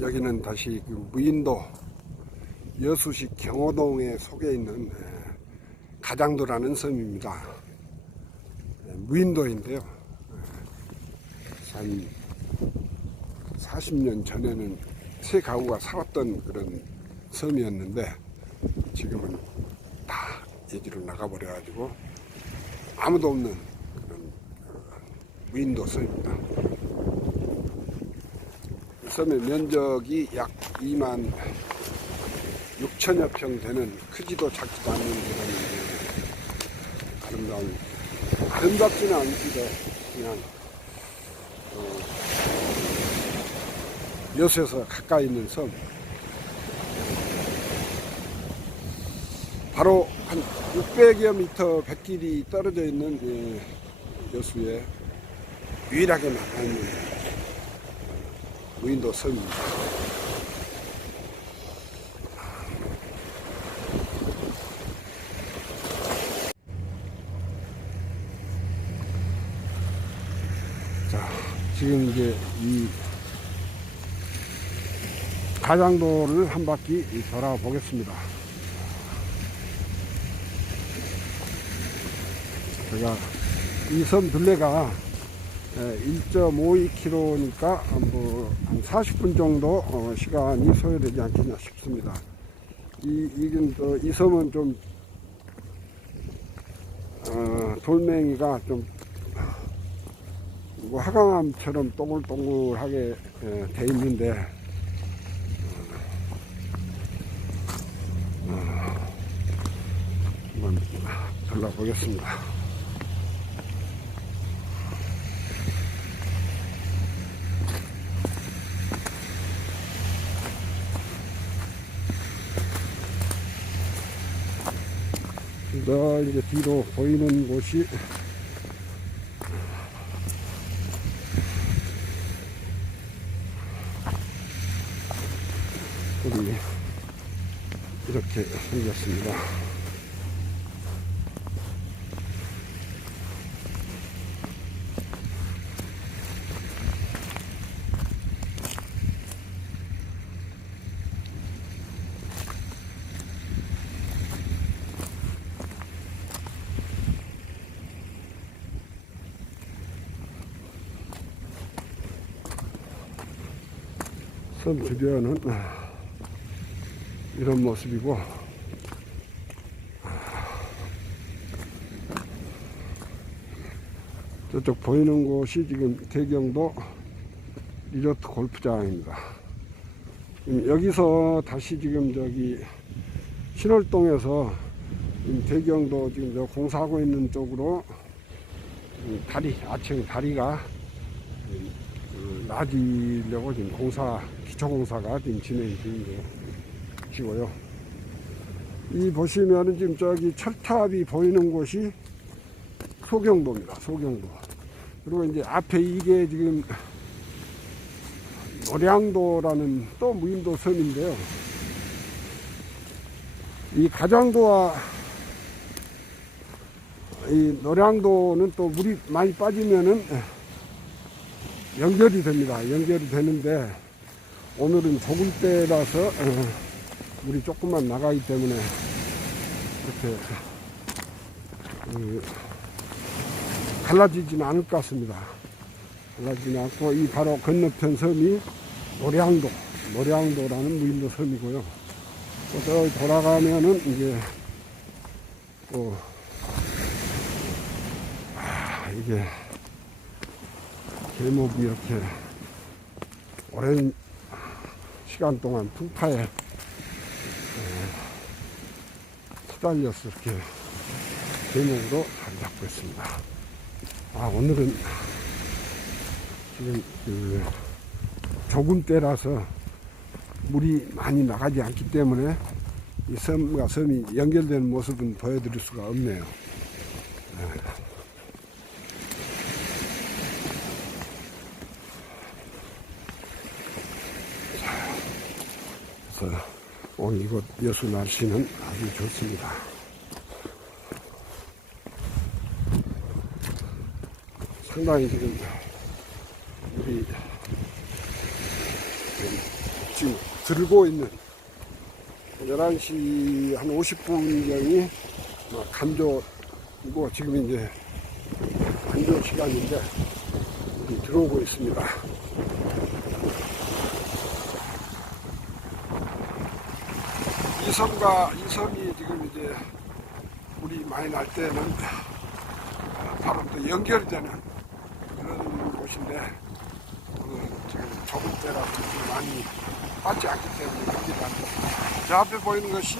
여기는 다시 그 무인도 여수시 경호동에 속해 있는 에, 가장도라는 섬입니다. 에, 무인도인데요. 에, 한 40년 전에는 세 가구가 살았던 그런 섬이었는데 지금은 다 예지로 나가버려가지고 아무도 없는 그런 어, 무인도 섬입니다. 이 섬의 면적이 약 2만 6천여 평 되는 크지도 작지도 않는 그런 아름다운 아름답지는 않지도 그냥 어, 여수에서 가까이 있는 섬. 바로 한 600여 미터 백길이 떨어져 있는 예, 여수에 유일하게 남아있는 무인도 섬입니다. 자, 지금 이제 이 가장도를 한 바퀴 돌아보겠습니다. 제가 이 섬 둘레가 1.52km니까 뭐한 40분 정도 어, 시간이 소요되지 않겠냐 싶습니다. 이, 이건 또, 이 섬은 좀, 어, 돌멩이가 좀, 뭐 화강암처럼 동글동글하게 에, 돼 있는데, 어, 한번 둘러보겠습니다. 저 이제 뒤로 보이는 곳이 우리 이렇게 생겼습니다. 섬 주변은 이런 모습이고 저쪽 보이는 곳이 지금 대경도 리조트 골프장입니다. 지금 여기서 다시 지금 저기 신월동에서 대경도 지금 저 공사하고 있는 쪽으로 이 다리 아층 다리가 그 놔지려고 지금 공사 기초공사가 지금 진행이 되는 것이고요. 이 보시면은 지금 저기 철탑이 보이는 곳이 소경도입니다. 소경도. 그리고 이제 앞에 이게 지금 노량도라는 또 무인도 섬인데요. 이 가장도와 이 노량도는 또 물이 많이 빠지면은 연결이 됩니다. 연결이 되는데 오늘은 조금 때라서 어, 물이 조금만 나가기 때문에 이렇게 어, 갈라지지는 않을 것 같습니다. 갈라지지 않고 이 바로 건너편 섬이 노량도, 노량도라는 무인도 섬이고요. 또 돌아가면은 이제 또 아, 이게 계목이 이렇게 오랜 시간 동안 풍파에 에, 시달려서 이렇게 계목으로 자리 잡고 있습니다. 아, 오늘은 지금 그 조금 때라서 물이 많이 나가지 않기 때문에 이 섬과 섬이 연결되는 모습은 보여드릴 수가 없네요. 그래서 오늘 이곳 여수 날씨는 아주 좋습니다. 상당히 지금 우리 지금 들고 있는 11시 한 50분경이 간조이고 지금 이제 간조 시간인데 들어오고 있습니다. 이 섬과 이 섬이 지금 이제 물이 많이 날 때는 바로 또 연결이 되는 그런 곳인데 그 지금 좁은 때라서 좀 많이 빠지 않기 때문에 여기가 저 앞에 보이는 것이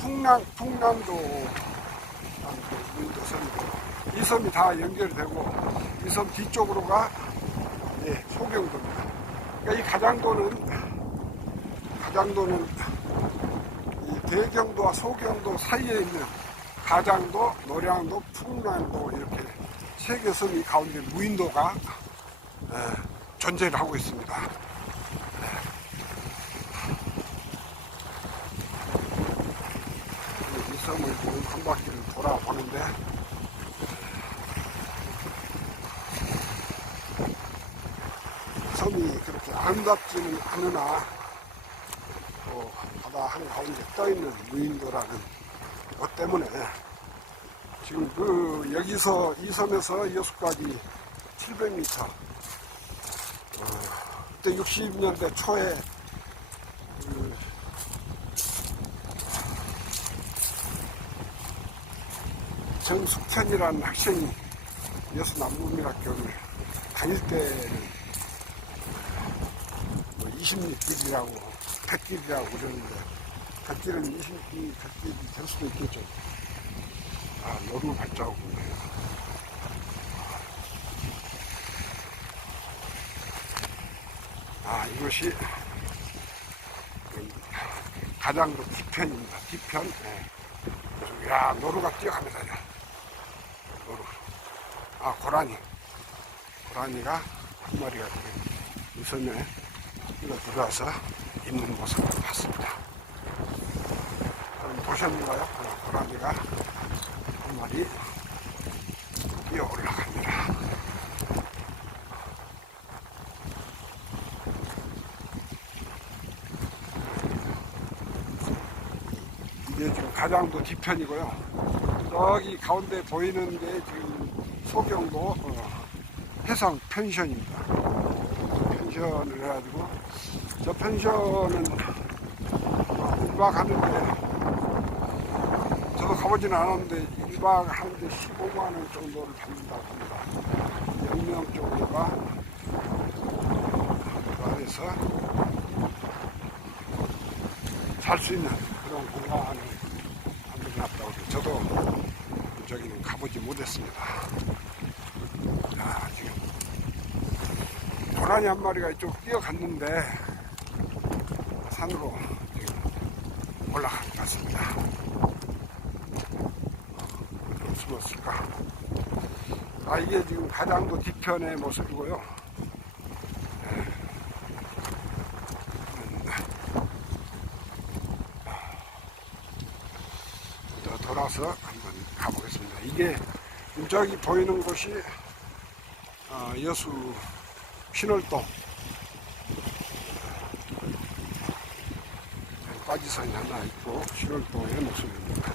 풍랑 풍랑도 그 무인도 섬이고 이 섬이 다 연결이 되고 이 섬 뒤쪽으로가 예, 소경도입니다. 그러니까 이 가장도는 가장도는 이 대경도와 소경도 사이에 있는 가장도, 노량도, 풍랑도 이렇게 세 개 섬이 가운데 무인도가 에, 존재를 하고 있습니다. 이 섬을 지금 한 바퀴를 돌아보는데 섬이 그렇게 아름답지는 않으나 또 바다 한가운데 떠있는 무인도라는 것 때문에 지금 그 여기서 이 섬에서 여수까지 700m 어, 그때 60년대 초에 그 정숙현이라는 학생이 여수 남부민학교를 다닐 때는 뭐 20리길이라고 100길이라고 그러는데 100길은 20길, 100길이 될 수도 있겠죠. 아, 노루 발자국이네요. 아, 이것이 가장도 뒤편입니다. 뒤편. 네. 야, 노루가 뛰어갑니다. 야. 노루. 아, 고라니. 고라니가 한 마리가 이 섬에 뛰어 들어와서 있는 모습을 봤습니다. 보셨는가요? 어, 고라니가 한 마리 뛰어 올라갑니다. 이게 지금 가장도 뒤편이고요. 여기 가운데 보이는 게 지금 소경도 어, 해상 펜션입니다. 펜션을 해가지고 저 펜션은 1박 하는데 저도 가보지는 않았는데 1박 하는데 15만 원 정도를 받는다고 합니다. 영명 그 안에서 살 수 있는 그런 공간을 만들어놨다고 해요. 저도 저기는 가보지 못했습니다. 아, 지금 도라니 한 마리가 이쪽 뛰어갔는데 산으로 올라간 것 같습니다. 어디로 숨었을까? 아, 이게 지금 가장도 뒤편의 모습이고요. 또 돌아서 한번 가보겠습니다. 이게 저기 보이는 곳이 어, 여수 신월동 빠지산이 하나 있고 신월동의 모습입니다.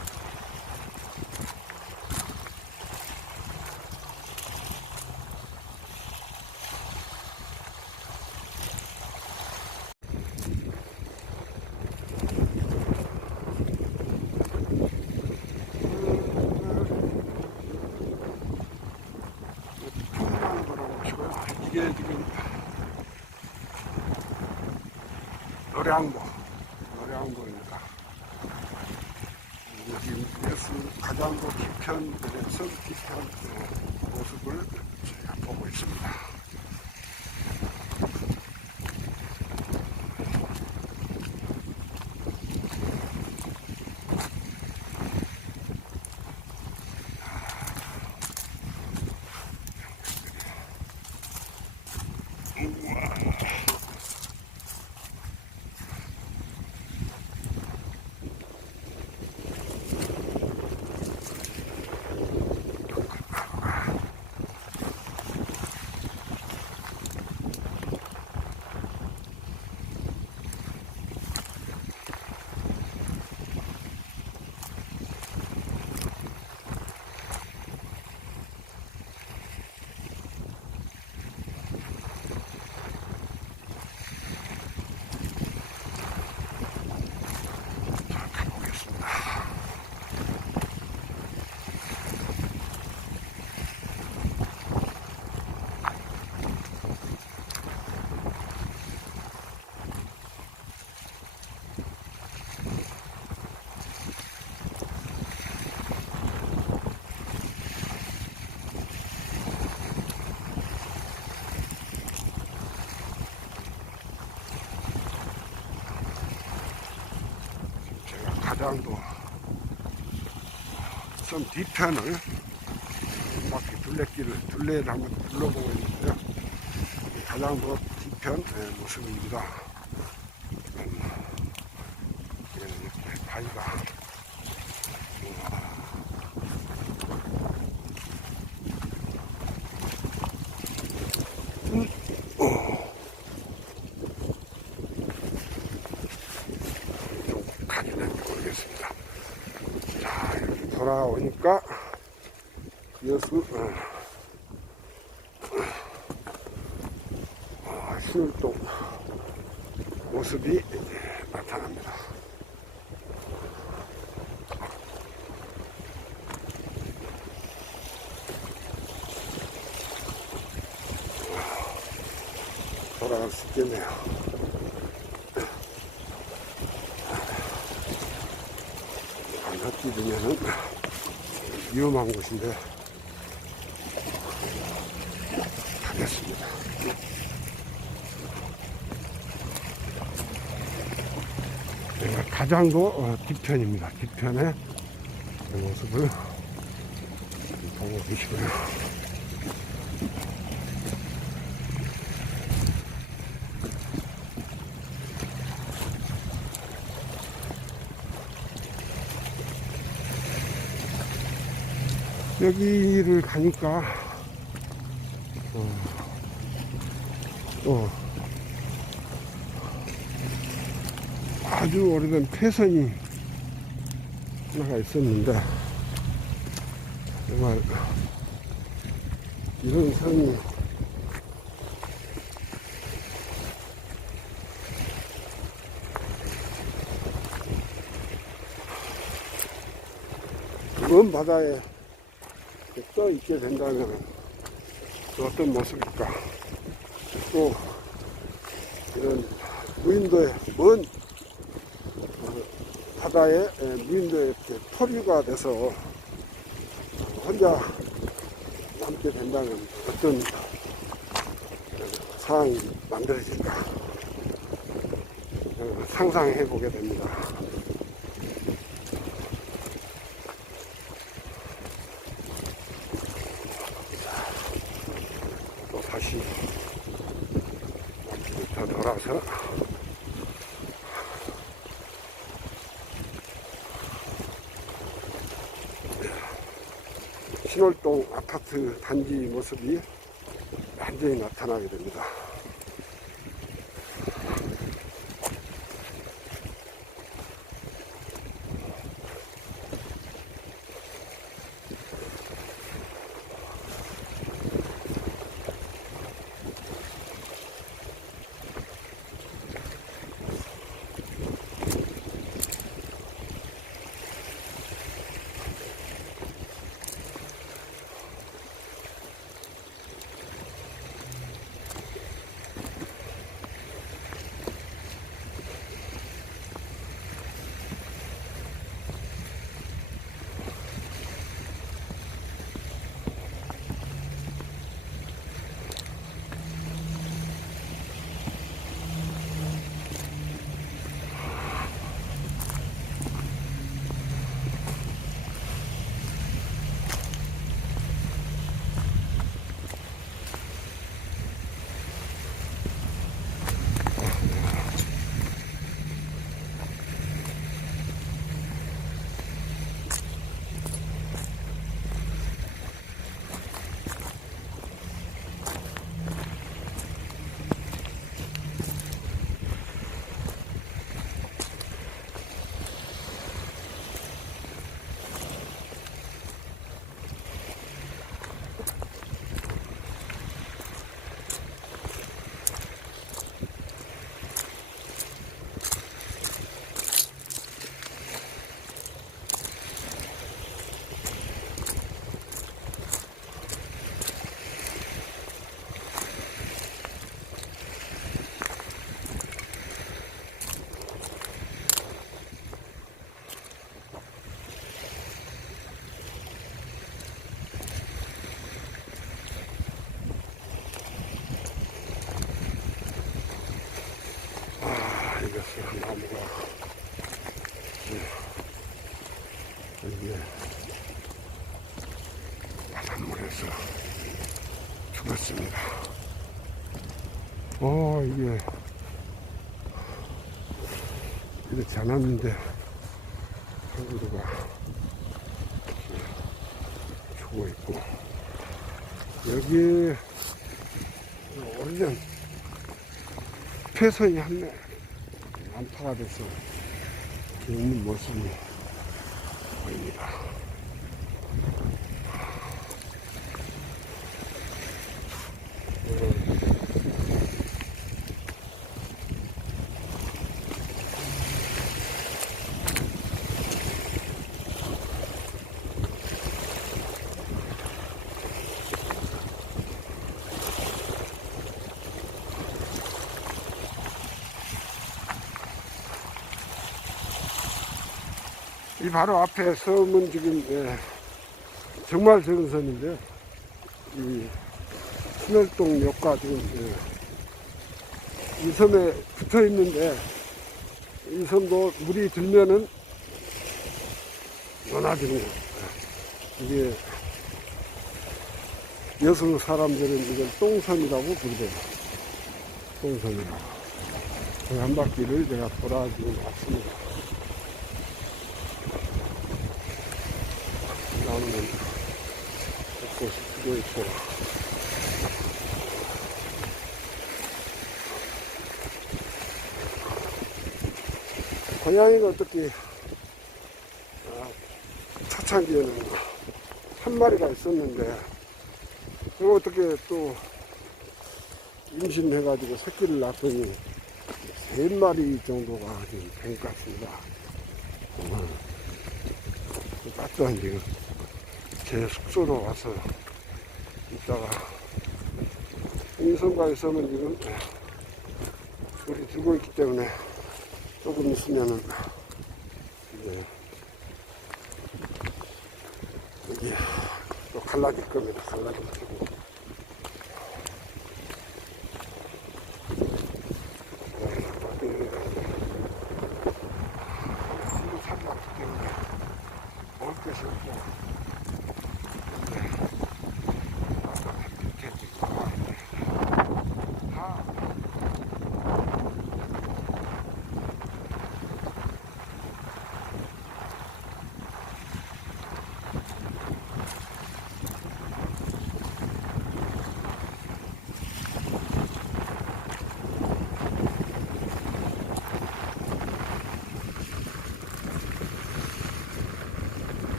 섬 뒤편을 한 바퀴 둘레길을 둘레를 한번 둘러보고 있는데요. 이 가장도 뒤편 예, 모습입니다. 음, 예, 이렇게 바위가 좀 가지는지 모르겠습니다. 자, 이렇게 돌아오니까 여수, 어, 어, 신월동 모습이 나타납니다. 돌아갈 수 있겠네요. 건너뛰면은 위험한 곳인데 가겠습니다. 네, 가장도 어, 뒤편입니다. 뒤편의 그 모습을 보고 계시고요. 여기를 가니까 어, 또 아주 오래된 폐선이 하나가 있었는데 정말 이런 선이 먼 바다에 떠 있게 된다면 또 어떤 모습일까? 또 이런 무인도의 먼 어, 바다에 에, 무인도에 토류가 돼서 혼자 남게 된다면 어떤 상황이 만들어질까 어, 상상해 보게 됩니다. 또 다시 더 돌아서 신월동 아파트 단지 모습이 완전히 나타나게 됩니다. 아, 예, 예. 바닷물에서 죽었습니다. 어, 이게 이렇지 않았는데 한구루가 죽어 있고 여기 오래전 폐선이 한매 난파가 돼서 있는 모습이 보입니다. 이 바로 앞에 섬은 지금 예, 정말 적은 섬인데 이 신월동 역과 지금 예, 이 섬에 붙어 있는데 이 섬도 물이 들면은 많아지는 거예요. 이게 여성 사람들은 이걸 똥섬이라고 부르대요. 똥섬이라고. 그 한 바퀴를 제가 돌아지고 왔습니다. 나무는 곳곳이 피고 있고 고양이가 어떻게 아, 초창기에는 한 마리가 있었는데 그거 어떻게 또 임신해가지고 새끼를 낳더니 세 마리 정도가 지금 된 것 같습니다. 음. 따뜻한 지금 제 숙소로 와서 이따가 인성가에 있으면 지금 물이 들고 있기 때문에 조금 있으면은 이제 여기 또 갈라질 겁니다. 갈라질 거고. 먹을 것이 없고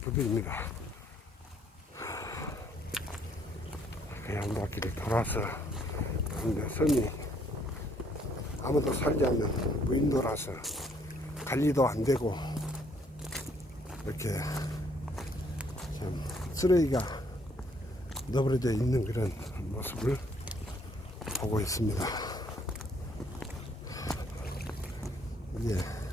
부두입니다. 한 바퀴를 돌아서 근데 섬이 아무도 살지 않는 무인도라서 관리도 안 되고 이렇게 참 쓰레기가 너버려져 있는 그런 모습을 보고 있습니다. 이게 예.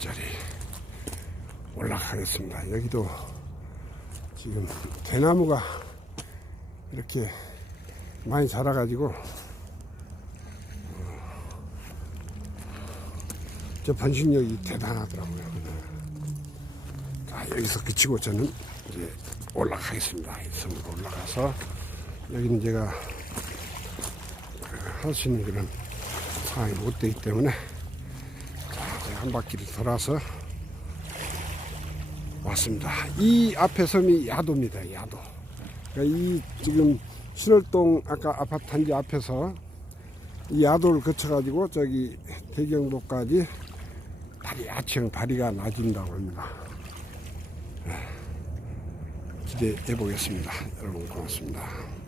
자리 올라가겠습니다. 여기도 지금 대나무가 이렇게 많이 자라가지고 어, 저 번식력이 대단하더라고요. 자, 여기서 그치고 저는 이제 올라가겠습니다. 섬으로 올라가서 여기는 제가 할 수 있는 그런 상황이 못 되기 때문에 한 바퀴를 돌아서 왔습니다. 이 앞에 섬이 야도입니다. 야도. 그러니까 이 지금 신월동 아까 아파트 단지 앞에서 이 야도를 거쳐가지고 저기 대경도까지 다리 아치형 다리가 낮은다고 합니다. 기대해 보겠습니다. 여러분 고맙습니다.